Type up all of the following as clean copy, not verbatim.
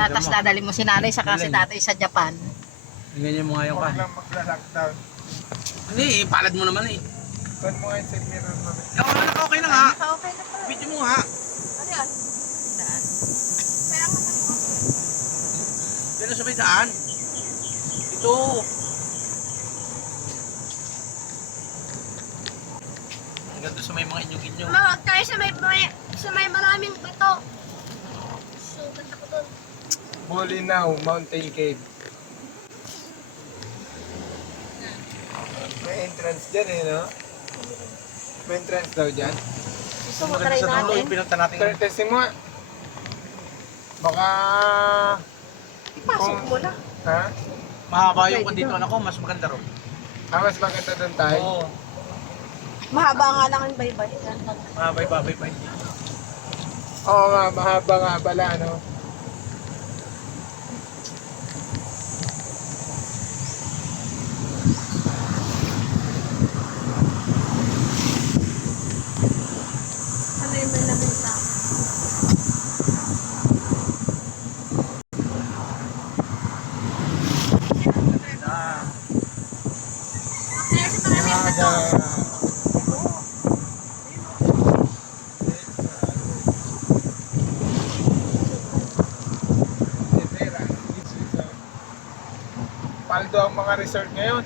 Tapos dadali mo si nanay saka si tatay sa Japan. Ganyan mo nga yung Huwag ka. lang magla-lockdown. Hindi, palad mo naman eh. Tuwan mo nga yung save mirror mo. Ikaw na okay na nga. Okay na pala. Video mo nga. Ano yan? Daan. Kaya nga Diyan na sa may daan. Ito. Hanggang doon sa may mga inyong-inyo. Mawag tayo sa may maraming bato. So, ganda ko doon. Bolinao Mountain Cave. May entrance dyan eh, no? May entrance daw dyan. Gusto mo Maganda try sa dulo natin? yung pinunta natin. Testing mo nga. Baka... Ipasok mo na. Ha? Mahaba yung kung dito anak ko, mas maganda ron. Mas maganda doon tayo. Oo. Mahaba nga lang ang baybay. Mahaba yung babay pa. Oo nga, mahaba nga pala, no? Ano yung may lamin sa Paldo ang mga resort ngayon.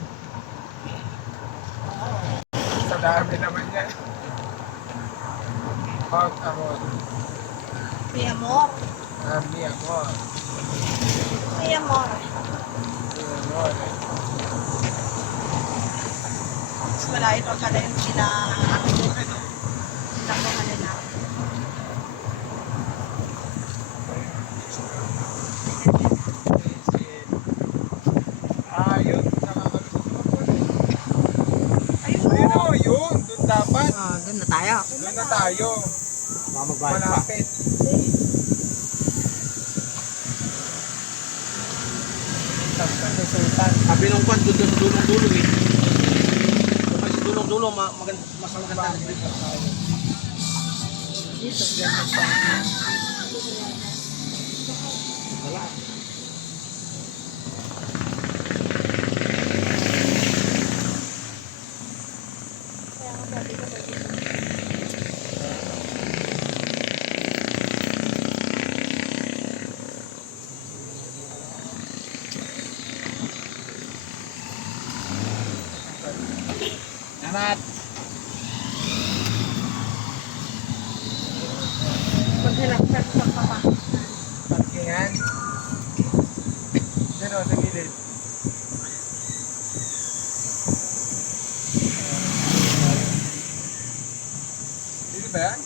Sa dami naman yan. Mount Amor. May amor. Ami Amor. May amor. Amor. Mas malayo pa pala yung sila nila. Yun. Nakakalusot mo po. Ayun Ayun mo. o, yun. Doon dapat. doon na tayo. Doon na tayo. Malapit. Tapos ang sultan. Sabi nung kwan, doon sa dulong-dulo eh. Kapag sa dulong-dulo, mas maganda. Dito, ganyan pa. Wala. Salamat. Maghalaksak sa papa. Parkingan. Diyan o, sa gilid. Dito ba yan?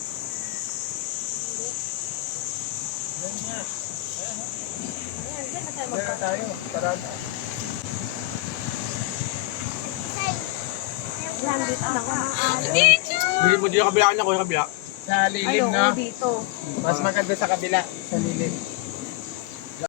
Diyan nga. Ayan, dyan na tayo Diyan na tayo. Parada. Yan, dito na ka. Hindi mo dito kabilaan niya ko yung kabila. Sa lilim, Ayun, no? dito. Mas maganda sa kabila. Sa lilim.